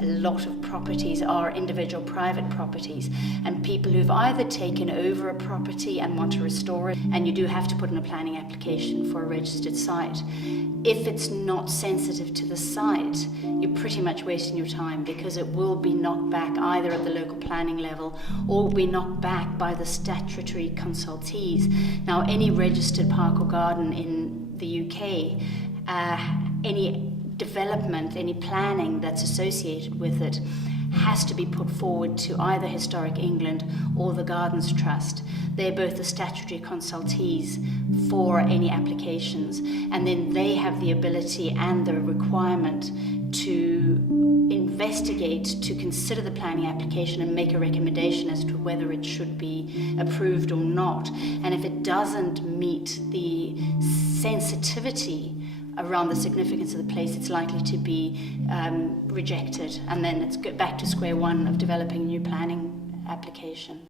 A lot of properties are individual private properties, and people who've either taken over a property and want to restore it, and you do have to put in a planning application for a registered site. If it's not sensitive to the site, you're pretty much wasting your time, because it will be knocked back either at the local planning level or will be knocked back by the statutory consultees. Now, any registered park or garden in the UK, any development, any planning that's associated with it has to be put forward to either Historic England or the Gardens Trust. They're both the statutory consultees for any applications, and then they have the ability and the requirement to investigate, to consider the planning application and make a recommendation as to whether it should be approved or not. And if it doesn't meet the sensitivity around the significance of the place, it's likely to be rejected, and then it's back to square one of developing a new planning application.